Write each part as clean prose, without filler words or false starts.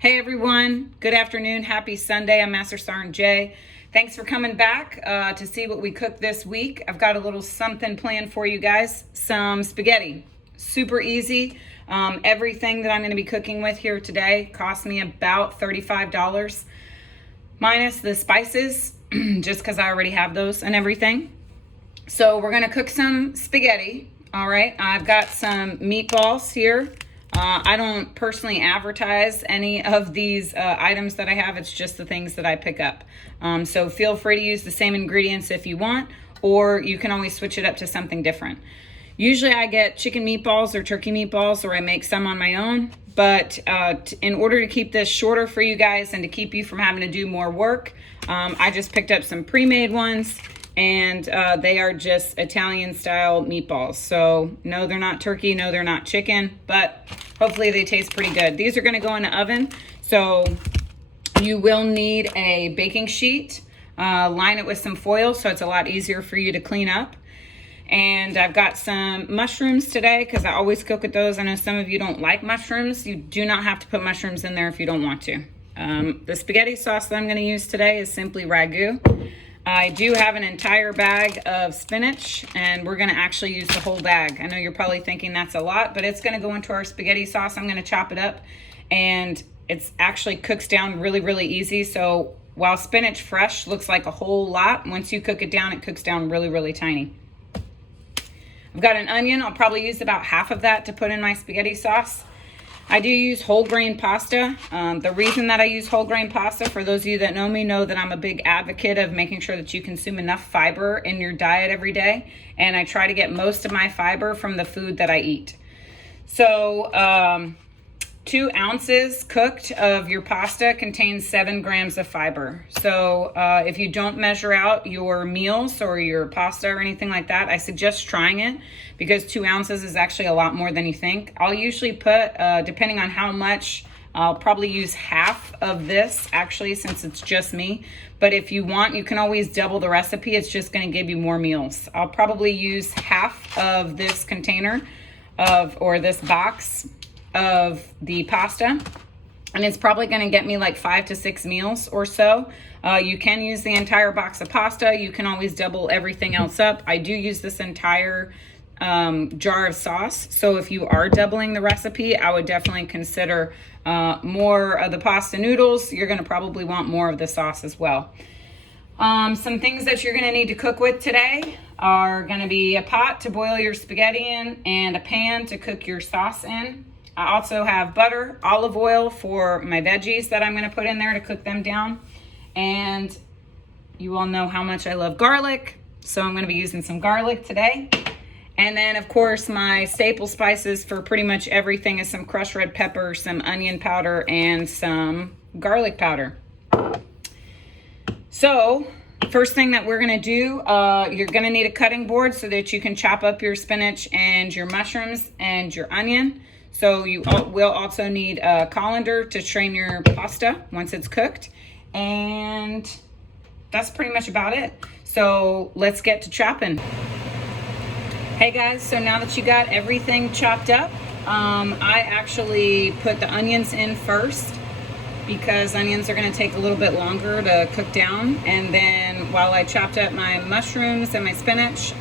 Hey everyone, good afternoon, happy Sunday. I'm MSgt J. Thanks for coming back to see what we cooked this week. I've got a little something planned for you guys. Some spaghetti, super easy. Everything that I'm going to be cooking with here today cost me about $35 minus the spices, just because I already have those and everything. So we're going to cook some spaghetti. All right, I've got some meatballs here. I don't personally advertise any of these items that I have. It's just the things that I pick up. So feel free to use the same ingredients if you want, or you can always switch it up to something different. Usually I get chicken meatballs or turkey meatballs, or I make some on my own. But in order to keep this shorter for you guys and to keep you from having to do more work, I just picked up some pre-made ones. And they are just Italian style meatballs. So no, they're not turkey, no, they're not chicken, but hopefully they taste pretty good. These are gonna go in the oven. So you will need a baking sheet, line it with some foil so it's a lot easier for you to clean up. And I've got some mushrooms today because I always cook with those. I know some of you don't like mushrooms. You do not have to put mushrooms in there if you don't want to. The spaghetti sauce that I'm gonna use today is simply ragu. I do have an entire bag of spinach, and we're gonna actually use the whole bag. I know you're probably thinking that's a lot, but it's gonna go into our spaghetti sauce. I'm gonna chop it up, and it's actually cooks down really, really easy. So while spinach fresh looks like a whole lot, once you cook it down, it cooks down really, really tiny. I've got an onion. I'll probably use about half of that to put in my spaghetti sauce. I do use whole grain pasta. The reason that I use whole grain pasta, for those of you that know me, know that I'm a big advocate of making sure that you consume enough fiber in your diet every day. And I try to get most of my fiber from the food that I eat. So 2 ounces cooked of your pasta contains 7 grams of fiber. So if you don't measure out your meals or your pasta or anything like that, I suggest trying it, because 2 ounces is actually a lot more than you think. I'll usually put, depending on how much, I'll probably use half of this actually, since it's just me. But if you want, you can always double the recipe. It's just gonna give you more meals. I'll probably use half of this container or this box of the pasta, and it's probably going to get me like 5 to 6 meals or so. You can use the entire box of pasta. You can always double everything else up. I do use this entire jar of sauce, so if you are doubling the recipe, I would definitely consider more of the pasta noodles. You're going to probably want more of the sauce as well. Some things that you're going to need to cook with today are going to be a pot to boil your spaghetti in, and a pan to cook your sauce in. I also have butter, olive oil for my veggies that I'm going to put in there to cook them down. And you all know how much I love garlic, so I'm going to be using some garlic today. And then, of course, my staple spices for pretty much everything is some crushed red pepper, some onion powder, and some garlic powder. So first thing that we're going to do, you're going to need a cutting board so that you can chop up your spinach and your mushrooms and your onion. So you will also need a colander to strain your pasta once it's cooked. And that's pretty much about it. So let's get to chopping. Hey guys, so now that you got everything chopped up, I actually put the onions in first, because onions are going to take a little bit longer to cook down. And then while I chopped up my mushrooms and my spinach,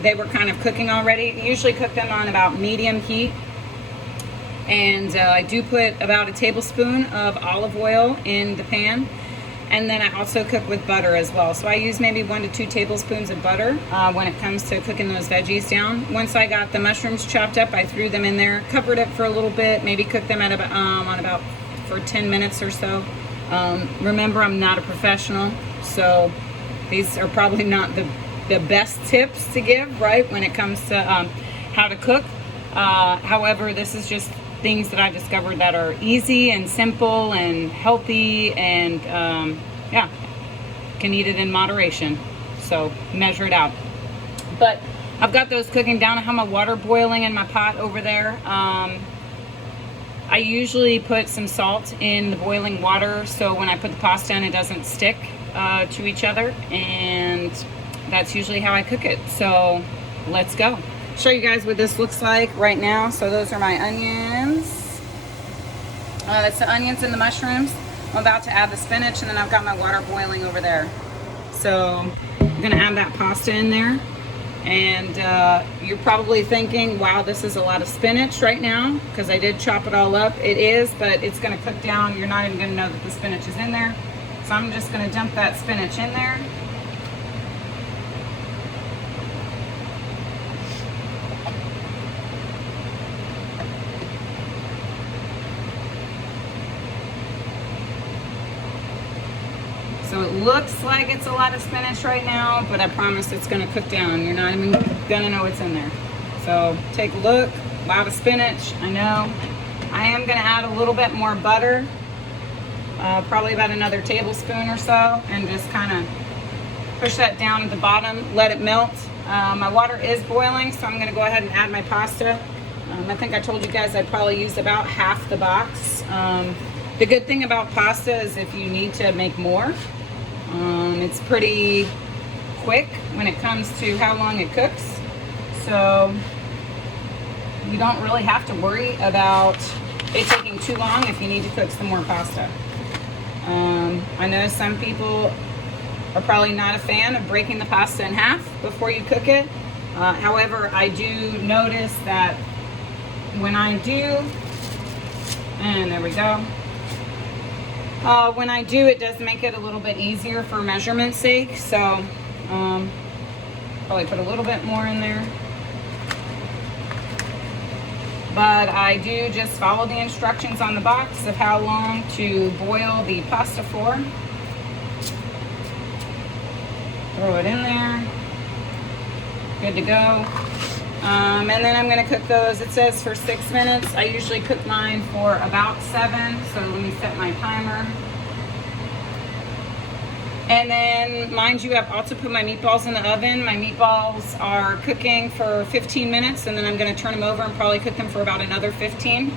they were kind of cooking already. I usually cook them on about medium heat. And I do put about a tablespoon of olive oil in the pan. And then I also cook with butter as well. So I use maybe 1 to 2 tablespoons of butter when it comes to cooking those veggies down. Once I got the mushrooms chopped up, I threw them in there, covered it for a little bit, maybe cooked them at about for 10 minutes or so. Remember, I'm not a professional, so these are probably not the best tips to give, right, when it comes to how to cook. However, this is just things that I discovered that are easy and simple and healthy, and yeah, can eat it in moderation. So measure it out. But I've got those cooking down. I have my water boiling in my pot over there. I usually put some salt in the boiling water, so when I put the pasta in, it doesn't stick to each other, and that's usually how I cook it. So let's go. Show you guys what this looks like right now. So those are my onions. That's the onions and the mushrooms. I'm about to add the spinach, and then I've got my water boiling over there. So I'm gonna add that pasta in there. And you're probably thinking, wow, this is a lot of spinach right now, because I did chop it all up. It is, but it's gonna cook down. You're not even gonna know that the spinach is in there. So I'm just gonna dump that spinach in there. So it looks like it's a lot of spinach right now, but I promise it's gonna cook down. You're not even gonna know what's in there. So take a look, a lot of spinach, I know. I am gonna add a little bit more butter, probably about another tablespoon or so, and just kind of push that down at the bottom, let it melt. My water is boiling, so I'm gonna go ahead and add my pasta. I think I told you guys I'd probably use about half the box. The good thing about pasta is if you need to make more, it's pretty quick when it comes to how long it cooks. So you don't really have to worry about it taking too long if you need to cook some more pasta. I know some people are probably not a fan of breaking the pasta in half before you cook it. However, I do notice that when I do, and there we go. When I do, it does make it a little bit easier for measurement's sake. So probably put a little bit more in there. But I do just follow the instructions on the box of how long to boil the pasta for. Throw it in there. Good to go. And then I'm going to cook those. It says for 6 minutes. I usually cook mine for about 7. So let me set my timer. And then, mind you, I've also put my meatballs in the oven. My meatballs are cooking for 15 minutes, and then I'm going to turn them over and probably cook them for about another 15.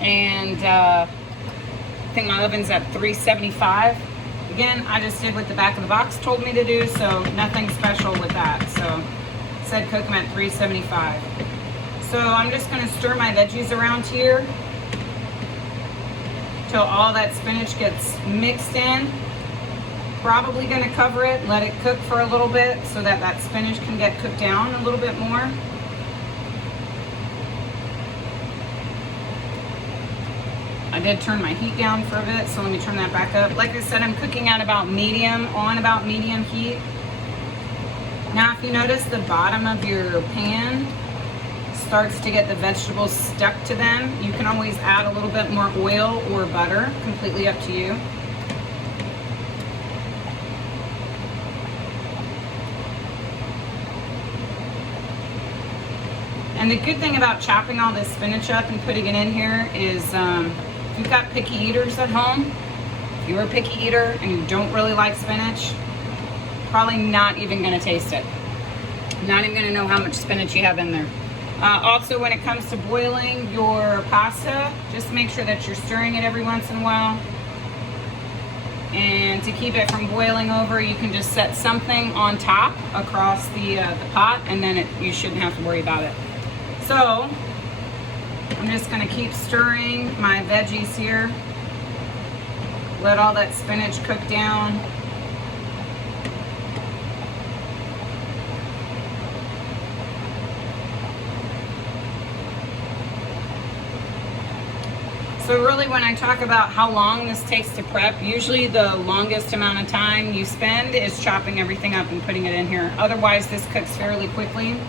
And I think my oven's at 375. Again, I just did what the back of the box told me to do, so nothing special with that. So it said cook them at 375. So I'm just going to stir my veggies around here till all that spinach gets mixed in. Probably going to cover it, let it cook for a little bit so that that spinach can get cooked down a little bit more. I did turn my heat down for a bit, so let me turn that back up. Like I said, I'm cooking at about medium, on about medium heat. Now, if you notice the bottom of your pan starts to get the vegetables stuck to them, you can always add a little bit more oil or butter, completely up to you. And the good thing about chopping all this spinach up and putting it in here is if you've got picky eaters at home, if you're a picky eater and you don't really like spinach, probably not even going to taste it. Not even going to know how much spinach you have in there. Also, when it comes to boiling your pasta, just make sure that you're stirring it every once in a while. And to keep it from boiling over, you can just set something on top across the pot, and then you shouldn't have to worry about it. So I'm just going to keep stirring my veggies here. Let all that spinach cook down. So really, when I talk about how long this takes to prep, usually the longest amount of time you spend is chopping everything up and putting it in here. Otherwise, this cooks fairly quickly.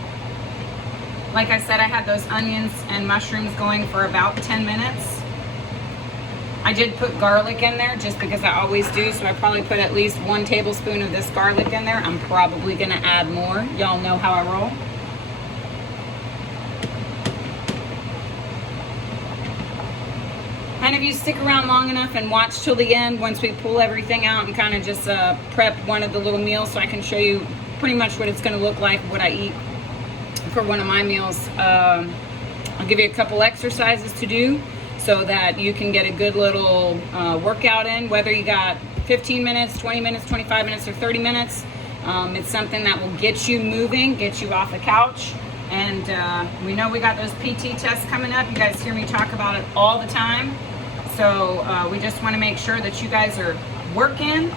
Like I said, I had those onions and mushrooms going for about 10 minutes. I did put garlic in there just because I always do, so I probably put at least 1 tablespoon of this garlic in there. I'm probably gonna add more. Y'all know how I roll. And if you stick around long enough and watch till the end, once we pull everything out and kind of just prep one of the little meals, so I can show you pretty much what it's gonna look like, what I eat for one of my meals. I'll give you a couple exercises to do so that you can get a good little workout in, whether you got 15 minutes, 20 minutes, 25 minutes, or 30 minutes. It's something that will get you moving, get you off the couch. And we know we got those PT tests coming up. You guys hear me talk about it all the time. So we just want to make sure that you guys are working.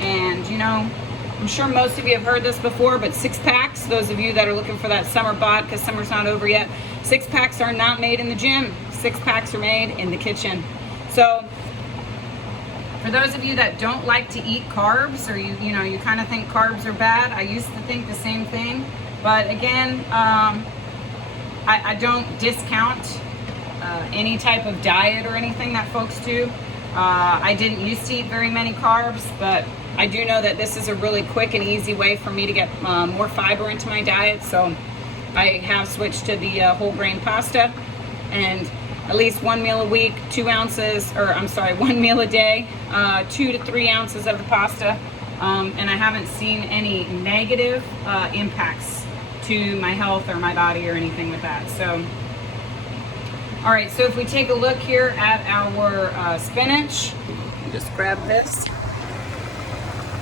And you know, I'm sure most of you have heard this before, but 6-packs, those of you that are looking for that summer bod, because summer's not over yet, 6-packs are not made in the gym. 6-packs are made in the kitchen. So for those of you that don't like to eat carbs, or you know, you kind of think carbs are bad, I used to think the same thing. But again, I don't discount any type of diet or anything that folks do. I didn't used to eat very many carbs, but I do know that this is a really quick and easy way for me to get more fiber into my diet. So I have switched to the whole grain pasta, and at least 1 meal a week, 2 ounces, or I'm sorry, 1 meal a day, 2 to 3 ounces of the pasta. And I haven't seen any negative impacts to my health or my body or anything with that. So, all right, so if we take a look here at our spinach, just grab this.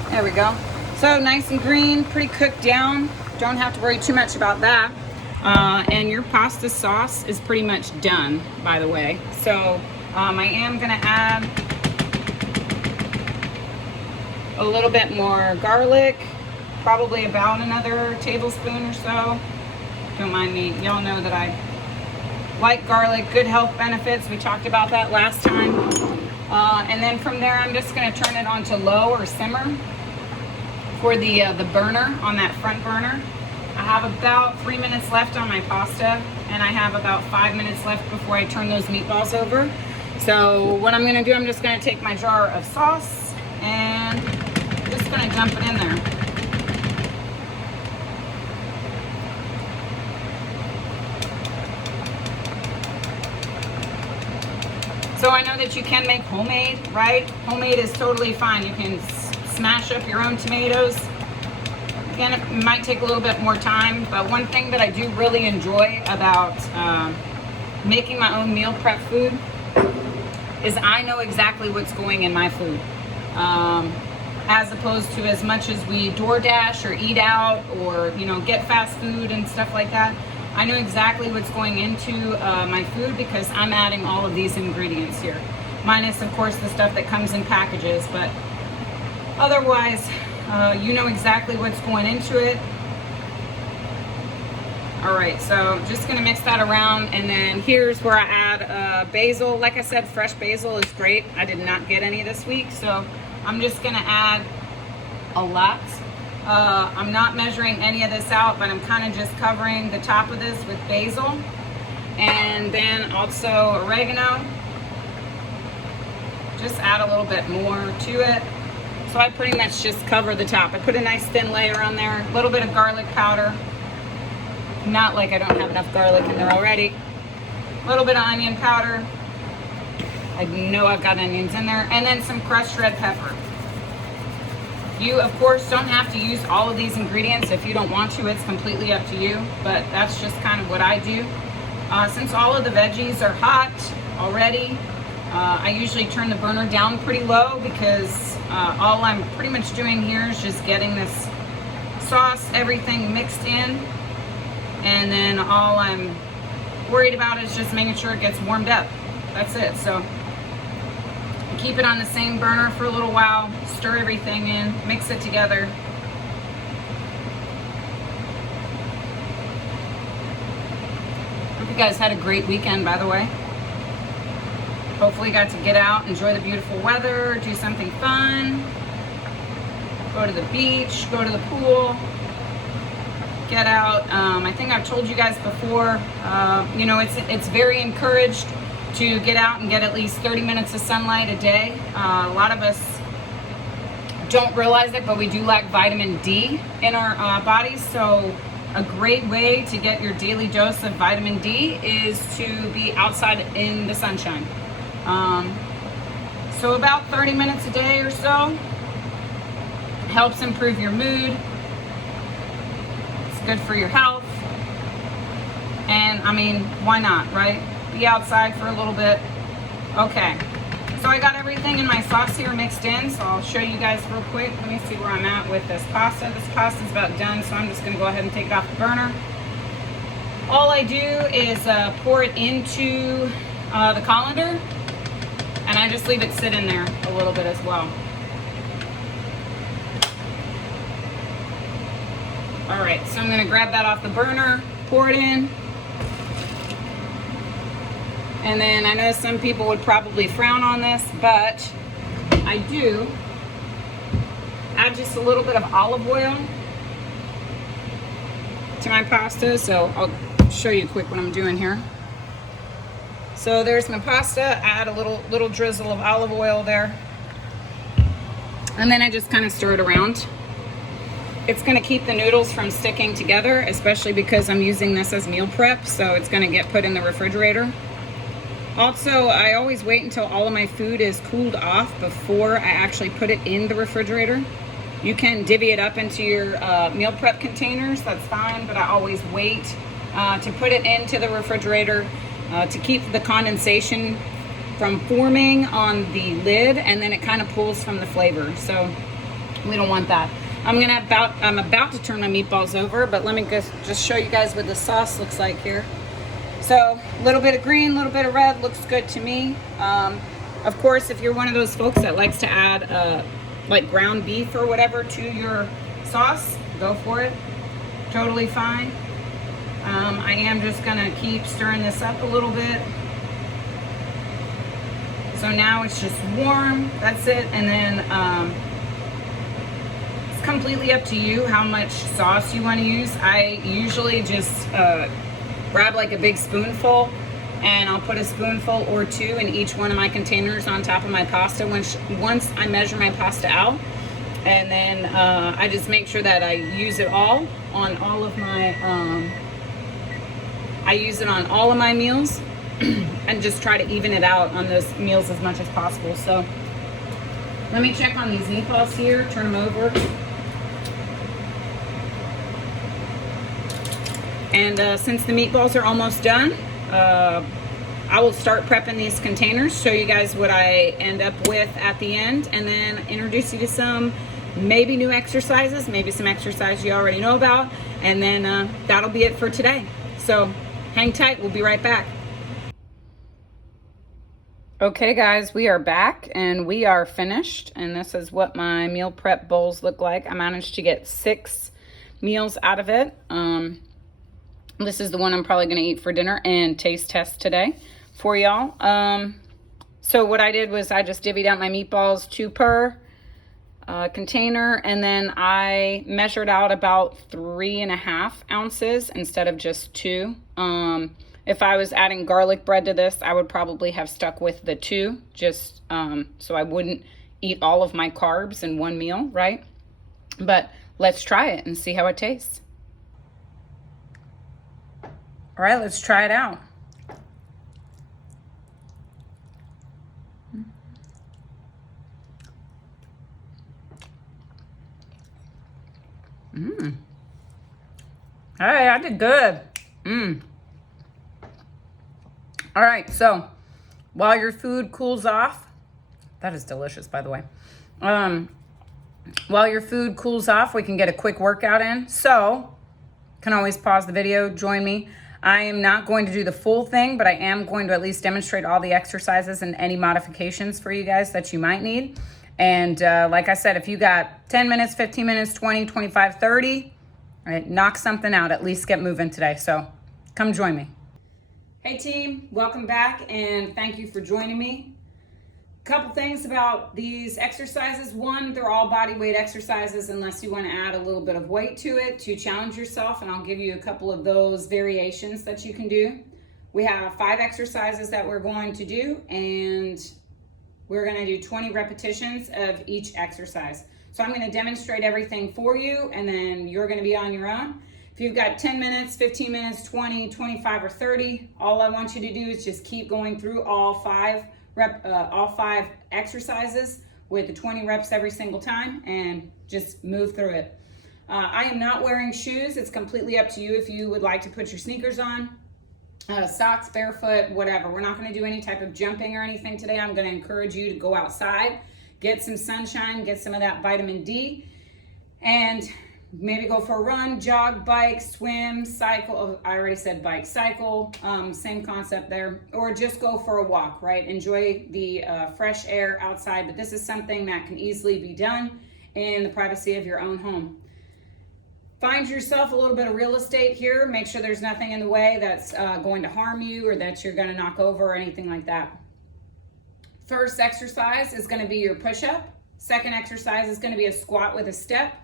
There we go. So nice and green, pretty cooked down. Don't have to worry too much about that. And your pasta sauce is pretty much done, by the way. So I am gonna add a little bit more garlic, probably about another tablespoon or so. Don't mind me, y'all know that I like garlic, good health benefits. We talked about that last time. And then from there, I'm just gonna turn it on to low or simmer for the burner, on that front burner. I have about 3 minutes left on my pasta, and I have about 5 minutes left before I turn those meatballs over. So what I'm gonna do, I'm just gonna take my jar of sauce and just gonna dump it in there. So I know that you can make homemade, right? Homemade is totally fine. You can smash up your own tomatoes. Again, it might take a little bit more time, but one thing that I do really enjoy about making my own meal prep food is I know exactly what's going in my food. As opposed to as much as we DoorDash or eat out or, you know, get fast food and stuff like that. I know exactly what's going into my food because I'm adding all of these ingredients here. Minus, of course, the stuff that comes in packages, but otherwise, you know exactly what's going into it. All right, so just gonna mix that around, and then here's where I add basil. Like I said, fresh basil is great. I did not get any this week, so I'm just gonna add a lot. I'm not measuring any of this out, but I'm kind of just covering the top of this with basil. And then also oregano. Just add a little bit more to it. So I pretty much just cover the top. I put a nice thin layer on there, a little bit of garlic powder. Not like I don't have enough garlic in there already. A little bit of onion powder. I know I've got onions in there. And then some crushed red pepper. You, of course, don't have to use all of these ingredients if you don't want to. It's completely up to you, but that's just kind of what I do. Since all of the veggies are hot already, I usually turn the burner down pretty low because all I'm pretty much doing here is just getting this sauce, everything mixed in, and then all I'm worried about is just making sure it gets warmed up. That's it. So keep it on the same burner for a little while, stir everything in, mix it together. Hope you guys had a great weekend, by the way. Hopefully you got to get out, enjoy the beautiful weather, do something fun, go to the beach, go to the pool, get out. I think I've told you guys before, you know, it's very encouraged to get out and get at least 30 minutes of sunlight a day. A lot of us don't realize it, but we do lack vitamin D in our bodies. So a great way to get your daily dose of vitamin D is to be outside in the sunshine. So about 30 minutes a day or so helps improve your mood. It's good for your health. And I mean, why not, right? Be outside for a little bit. Okay, so I got everything in my sauce here mixed in, so I'll show you guys real quick. Let me see where I'm at with this pasta. This pasta's about done, so I'm just gonna go ahead and take it off the burner. All I do is pour it into the colander, I just leave it sit in there a little bit as well. All right, so I'm gonna grab that off the burner, pour it in. And then I know some people would probably frown on this, but I do add just a little bit of olive oil to my pasta. So I'll show you quick what I'm doing here. So there's my pasta. Add a little drizzle of olive oil there. And then I just kind of stir it around. It's gonna keep the noodles from sticking together, especially because I'm using this as meal prep, so it's gonna get put in the refrigerator. Also, I always wait until all of my food is cooled off before I actually put it in the refrigerator. You can divvy it up into your meal prep containers, that's fine, but I always wait to put it into the refrigerator to keep the condensation from forming on the lid, and then it kind of pulls from the flavor, so we don't want that. I'm about to turn my meatballs over, but let me just show you guys what the sauce looks like here. So a little bit of green, a little bit of red, looks good to me. Of course, if you're one of those folks that likes to add like ground beef or whatever to your sauce, go for it. Totally fine. I am just gonna keep stirring this up a little bit. So now it's just warm, that's it. And then it's completely up to you how much sauce you wanna use. I usually just grab like a big spoonful, and I'll put a spoonful or two in each one of my containers on top of my pasta once I measure my pasta out. And then I just make sure that I use it all on all of my meals and just try to even it out on those meals as much as possible. So let me check on these meatballs here, turn them over. And since the meatballs are almost done, I will start prepping these containers, show you guys what I end up with at the end, and then introduce you to some maybe new exercises, maybe some exercise you already know about, and then that'll be it for today. So hang tight, we'll be right back. Okay guys, we are back and we are finished, and this is what my meal prep bowls look like. I managed to get 6 meals out of it. This is the one I'm probably going to eat for dinner and taste test today for y'all. So what I did was I just divvied out my meatballs, 2 per container, and then I measured out about 3.5 ounces instead of just 2. If I was adding garlic bread to this, I would probably have stuck with the 2, just so I wouldn't eat all of my carbs in one meal, right? But let's try it and see how it tastes. All right, let's try it out. All right, I did good. All right, so while your food cools off, that is delicious, by the way. While your food cools off, we can get a quick workout in. So, can always pause the video, join me. I am not going to do the full thing, but I am going to at least demonstrate all the exercises and any modifications for you guys that you might need. And like I said, if you got 10 minutes, 15 minutes, 20, 25, 30, right, knock something out, at least get moving today. So come join me. Hey team, welcome back and thank you for joining me. Couple things about these exercises. One, they're all body weight exercises unless you want to add a little bit of weight to it to challenge yourself, and I'll give you a couple of those variations that you can do. We have 5 exercises that we're going to do, and we're going to do 20 repetitions of each exercise. So I'm going to demonstrate everything for you, and then you're going to be on your own. If you've got 10 minutes, 15 minutes, 20, 25, or 30, all I want you to do is just keep going through all 5 exercises with the 20 reps every single time, and just move through it. I am not wearing shoes. It's completely up to you if you would like to put your sneakers on, socks, barefoot, whatever. We're not going to do any type of jumping or anything today. I'm going to encourage you to go outside, get some sunshine, get some of that vitamin D, and maybe go for a run, jog, bike, swim, cycle. Oh, I already said bike, cycle, same concept there. Or just go for a walk, right? Enjoy the fresh air outside. But this is something that can easily be done in the privacy of your own home. Find yourself a little bit of real estate here. Make sure there's nothing in the way that's going to harm you or that you're going to knock over or anything like that. First exercise is going to be your push-up. Second exercise is going to be a squat with a step.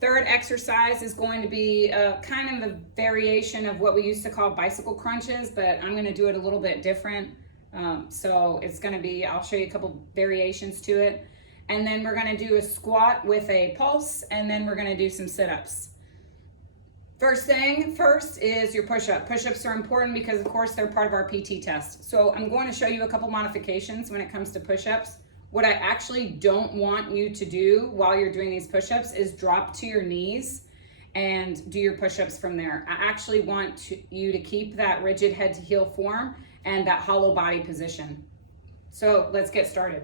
Third exercise is going to be kind of a variation of what we used to call bicycle crunches, but I'm going to do it a little bit different. So it's going to be, I'll show you a couple variations to it. And then we're going to do a squat with a pulse, and then we're going to do some sit-ups. First is your push-up. Push-ups are important because, of course, they're part of our PT test. So I'm going to show you a couple modifications when it comes to push-ups. What I actually don't want you to do while you're doing these push-ups is drop to your knees and do your push-ups from there. I actually want you to keep that rigid head to heel form and that hollow body position. So let's get started.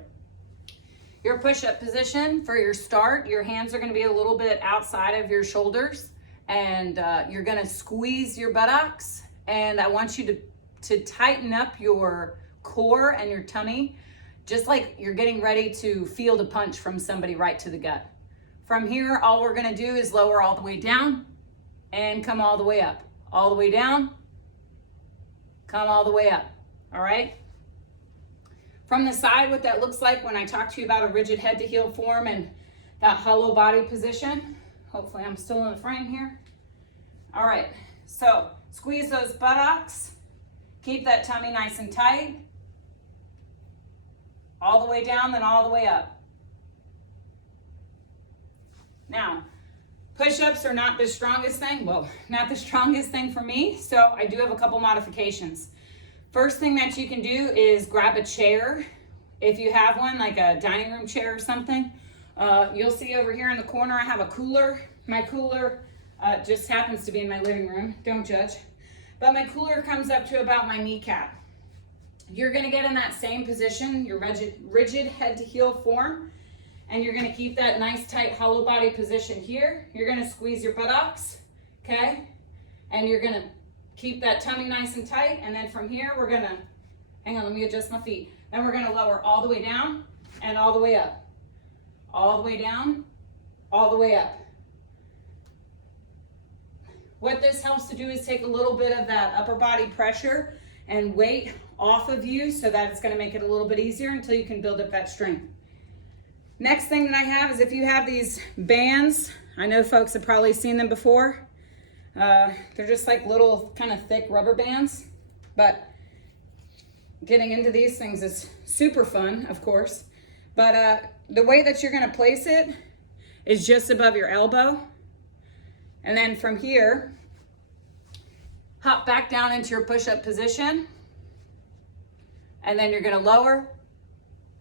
Your push-up position for your start, your hands are going to be a little bit outside of your shoulders, and you're going to squeeze your buttocks, and I want you to tighten up your core and your tummy, just like you're getting ready to field a punch from somebody right to the gut. From here, all we're gonna do is lower all the way down and come all the way up. All the way down, come all the way up, all right? From the side, what that looks like when I talk to you about a rigid head to heel form and that hollow body position. Hopefully I'm still in the frame here. All right, so squeeze those buttocks, keep that tummy nice and tight. All the way down, then all the way up. Now, push-ups are not the strongest thing. Well, not the strongest thing for me, so I do have a couple modifications. First thing that you can do is grab a chair. If you have one, like a dining room chair or something. You'll see over here in the corner, I have a cooler. My cooler just happens to be in my living room. Don't judge. But my cooler comes up to about my kneecap. You're gonna get in that same position, your rigid head to heel form, and you're gonna keep that nice tight hollow body position here. You're gonna squeeze your buttocks, okay? And you're gonna keep that tummy nice and tight, and then from here, we're gonna, hang on, let me adjust my feet. Then we're gonna lower all the way down and all the way up. All the way down, all the way up. What this helps to do is take a little bit of that upper body pressure and weight off of you, so that it's going to make it a little bit easier until you can build up that strength. Next thing that I have is if you have these bands, I know folks have probably seen them before. They're just like little kind of thick rubber bands, but getting into these things is super fun, of course. But the way that you're going to place it is just above your elbow. And then from here, hop back down into your push-up position. And then you're gonna lower,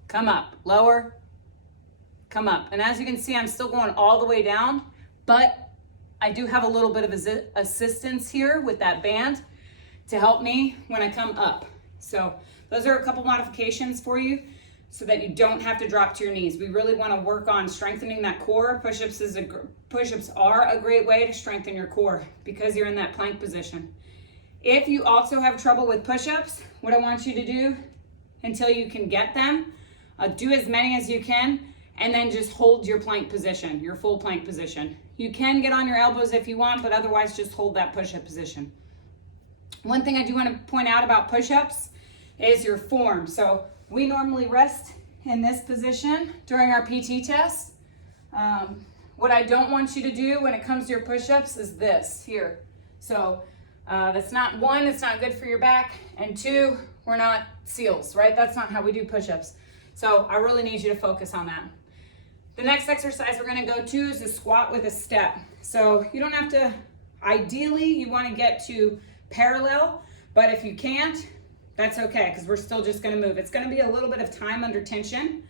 come up, lower, come up. And as you can see, I'm still going all the way down, but I do have a little bit of assistance here with that band to help me when I come up. So those are a couple modifications for you so that you don't have to drop to your knees. We really wanna work on strengthening that core. Push-ups are a great way to strengthen your core because you're in that plank position. If you also have trouble with push-ups, what I want you to do until you can get them, do as many as you can, and then just hold your plank position, your full plank position. You can get on your elbows if you want, but otherwise just hold that push-up position. One thing I do want to point out about push-ups is your form. So we normally rest in this position during our PT test. What I don't want you to do when it comes to your push-ups is this here. So that's not, one, it's not good for your back, and two, we're not SEALs, right? That's not how we do push-ups. So I really need you to focus on that. The next exercise we're gonna go to is a squat with a step. So you don't have to, ideally you wanna get to parallel, but if you can't, that's okay, because we're still just gonna move. It's gonna be a little bit of time under tension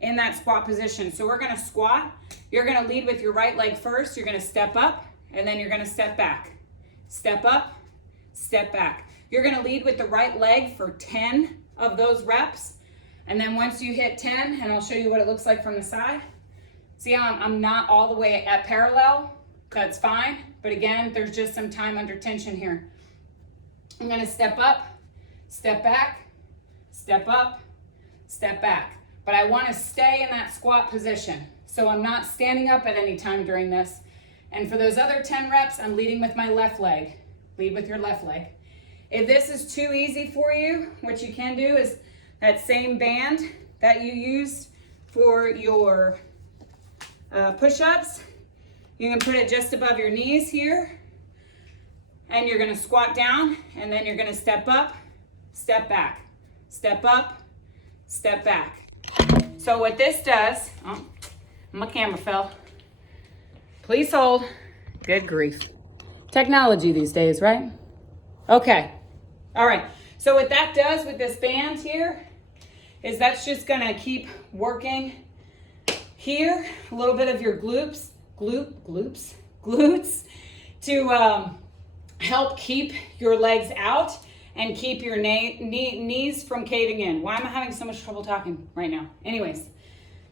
in that squat position. So we're gonna squat. You're gonna lead with your right leg first. You're gonna step up, and then you're gonna step back. Step up, step back. You're gonna lead with the right leg for 10 of those reps. And then once you hit 10, and I'll show you what it looks like from the side. See how I'm not all the way at parallel? That's fine, but again, there's just some time under tension here. I'm gonna step up, step back, step up, step back. But I wanna stay in that squat position. So I'm not standing up at any time during this. And for those other 10 reps, I'm leading with my left leg. Lead with your left leg. If this is too easy for you, what you can do is that same band that you used for your push-ups, you can put it just above your knees here, and you're gonna squat down, and then you're gonna step up, step back, step up, step back. So what this does, oh, my camera fell. Please hold. Good grief. Technology these days, right? Okay. All right. So what that does with this band here is that's just gonna keep working here, a little bit of your glutes to help keep your legs out and keep your knees from caving in. Why am I having so much trouble talking right now? Anyways,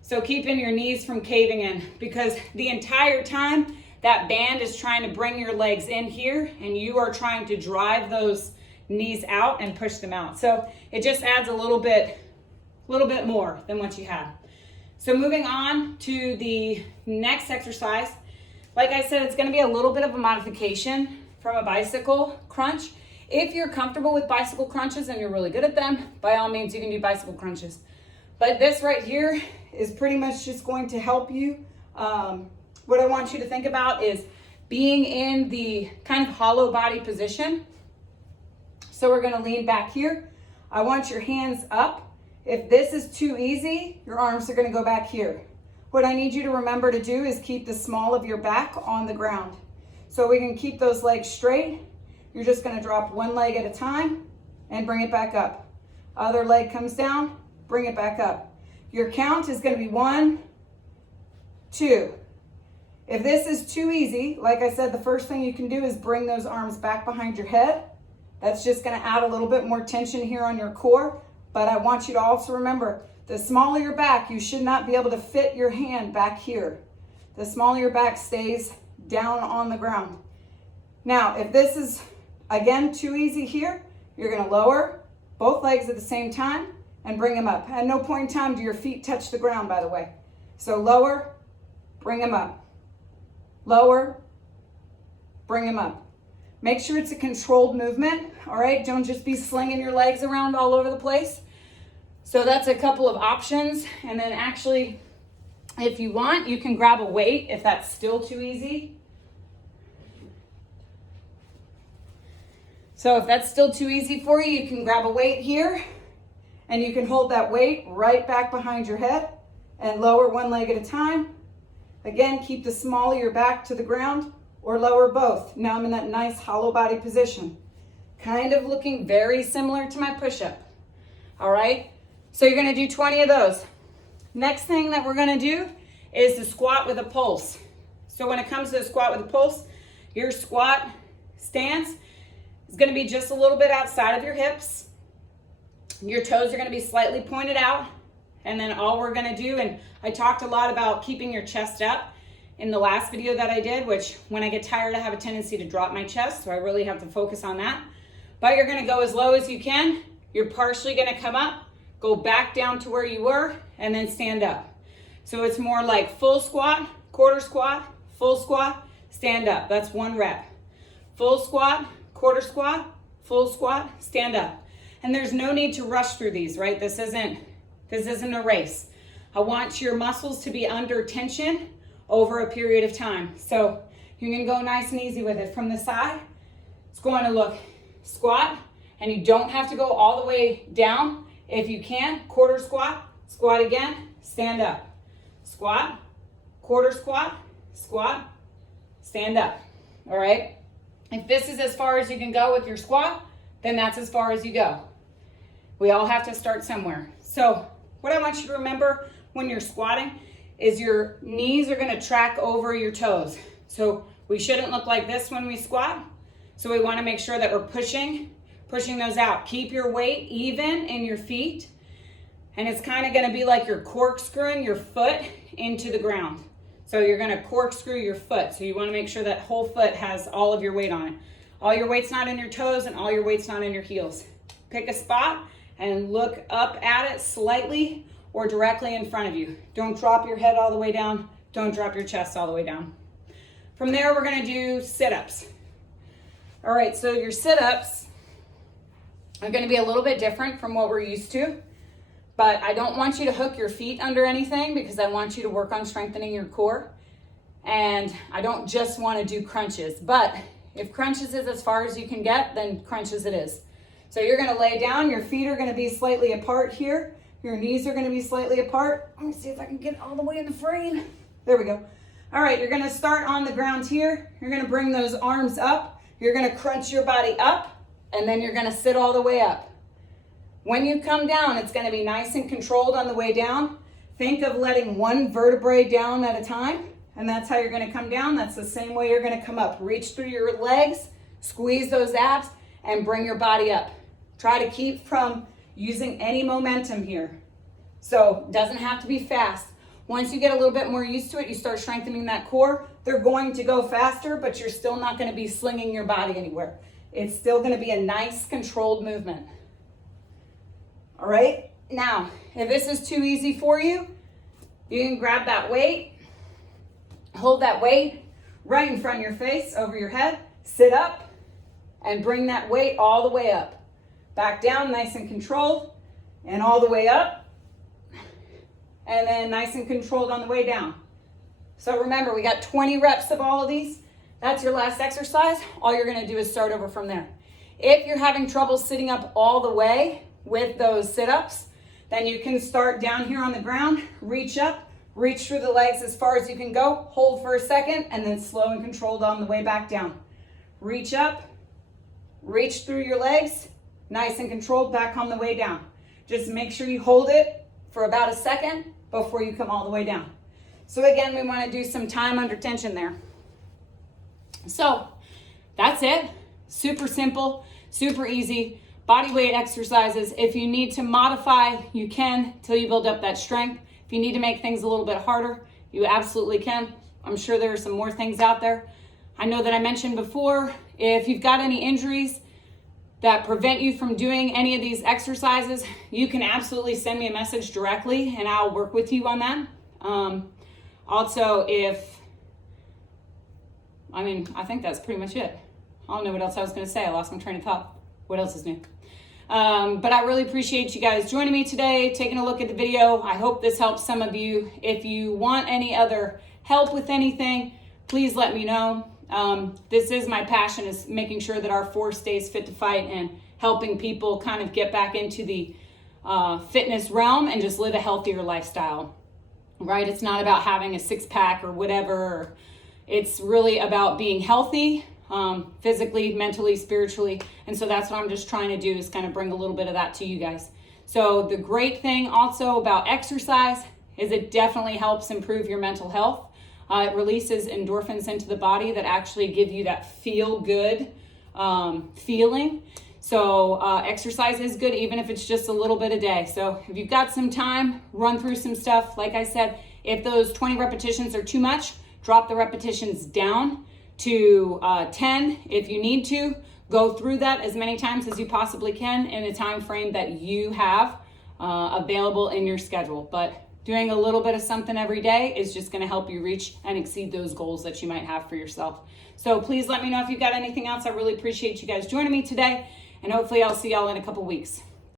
so keeping your knees from caving in, because the entire time that band is trying to bring your legs in here and you are trying to drive those knees out and push them out. So it just adds a little bit more than what you had. So moving on to the next exercise, like I said, it's gonna be a little bit of a modification from a bicycle crunch. If you're comfortable with bicycle crunches and you're really good at them, by all means, you can do bicycle crunches. But this right here is pretty much just going to help you. What I want you to think about is being in the kind of hollow body position. So we're gonna lean back here. I want your hands up. If this is too easy, your arms are gonna go back here. What I need you to remember to do is keep the small of your back on the ground. So we can keep those legs straight. You're just gonna drop one leg at a time and bring it back up. Other leg comes down, bring it back up. Your count is gonna be 1, 2. If this is too easy, like I said, the first thing you can do is bring those arms back behind your head. That's just gonna add a little bit more tension here on your core. But I want you to also remember, the smaller your back, you should not be able to fit your hand back here. The smaller your back stays down on the ground. Now, if this is, again, too easy here, you're gonna lower both legs at the same time and bring them up. At no point in time do your feet touch the ground, by the way. So lower, bring them up. Lower, bring them up. Make sure it's a controlled movement, all right? Don't just be slinging your legs around all over the place. So that's a couple of options. And then actually, if you want, you can grab a weight if that's still too easy. So if that's still too easy for you, you can grab a weight here and you can hold that weight right back behind your head and lower one leg at a time. Again, keep the small of your back to the ground or lower both. Now I'm in that nice hollow body position. Kind of looking very similar to my push-up. All right, so you're gonna do 20 of those. Next thing that we're gonna do is the squat with a pulse. So when it comes to the squat with a pulse, your squat stance is gonna be just a little bit outside of your hips. Your toes are gonna be slightly pointed out. And then all we're gonna do, and I talked a lot about keeping your chest up in the last video that I did, which when I get tired, I have a tendency to drop my chest, so I really have to focus on that. But you're gonna go as low as you can. You're partially gonna come up, go back down to where you were, and then stand up. So it's more like full squat, quarter squat, full squat, stand up. That's 1 rep. Full squat, quarter squat, full squat, stand up. And there's no need to rush through these, right? This isn't a race. I want your muscles to be under tension over a period of time. So you can go nice and easy with it. From the side, it's going to look squat, and you don't have to go all the way down. If you can, quarter squat, squat again, stand up. Squat, quarter squat, squat, stand up. All right? If this is as far as you can go with your squat, then that's as far as you go. We all have to start somewhere. So what I want you to remember when you're squatting is your knees are gonna track over your toes. So we shouldn't look like this when we squat. So we wanna make sure that we're pushing those out. Keep your weight even in your feet. And it's kind of gonna be like you're corkscrewing your foot into the ground. So you're gonna corkscrew your foot. So you wanna make sure that whole foot has all of your weight on it. All your weight's not in your toes and all your weight's not in your heels. Pick a spot and look up at it slightly or directly in front of you. Don't drop your head all the way down. Don't drop your chest all the way down. From there, we're gonna do sit-ups. All right, so your sit-ups are gonna be a little bit different from what we're used to, but I don't want you to hook your feet under anything because I want you to work on strengthening your core. And I don't just wanna do crunches, but if crunches is as far as you can get, then crunches it is. So you're gonna lay down, your feet are gonna be slightly apart here, your knees are gonna be slightly apart. Let me see if I can get all the way in the frame. There we go. All right, you're gonna start on the ground here. You're gonna bring those arms up. You're gonna crunch your body up, and then you're gonna sit all the way up. When you come down, it's gonna be nice and controlled on the way down. Think of letting one vertebrae down at a time, and that's how you're gonna come down. That's the same way you're gonna come up. Reach through your legs, squeeze those abs, and bring your body up. Try to keep from using any momentum here. So it doesn't have to be fast. Once you get a little bit more used to it, you start strengthening that core, they're going to go faster, but you're still not gonna be slinging your body anywhere. It's still gonna be a nice controlled movement. All right, now, if this is too easy for you, you can grab that weight, hold that weight right in front of your face, over your head, sit up, and bring that weight all the way up. Back down, nice and controlled, and all the way up. And then nice and controlled on the way down. So remember, we got 20 reps of all of these. That's your last exercise. All you're gonna do is start over from there. If you're having trouble sitting up all the way with those sit-ups, then you can start down here on the ground, reach up, reach through the legs as far as you can go, hold for a second, and then slow and controlled on the way back down. Reach up, reach through your legs, nice and controlled back on the way down. Just make sure you hold it for about a second before you come all the way down. So again, we want to do some time under tension there. So that's it. Super simple, super easy. Body weight exercises. If you need to modify, you can till you build up that strength. If you need to make things a little bit harder, you absolutely can. I'm sure there are some more things out there. I know that I mentioned before, if you've got any injuries that prevent you from doing any of these exercises, you can absolutely send me a message directly and I'll work with you on that. Also, I think that's pretty much it. I don't know what else I was gonna say. I lost my train of thought. What else is new? But I really appreciate you guys joining me today, taking a look at the video. I hope this helps some of you. If you want any other help with anything, please let me know. This is my passion, is making sure that our force stays fit to fight and helping people kind of get back into the fitness realm and just live a healthier lifestyle, right? It's not about having a six-pack or whatever. It's really about being healthy, physically, mentally, spiritually. And so that's what I'm just trying to do, is kind of bring a little bit of that to you guys. So the great thing also about exercise is it definitely helps improve your mental health. It releases endorphins into the body that actually give you that feel-good feeling. So exercise is good, even if it's just a little bit a day. So if you've got some time, run through some stuff. Like I said, if those 20 repetitions are too much, drop the repetitions down to 10 if you need to. Go through that as many times as you possibly can in a time frame that you have available in your schedule. But doing a little bit of something every day is just going to help you reach and exceed those goals that you might have for yourself. So please let me know if you've got anything else. I really appreciate you guys joining me today, and hopefully I'll see y'all in a couple weeks.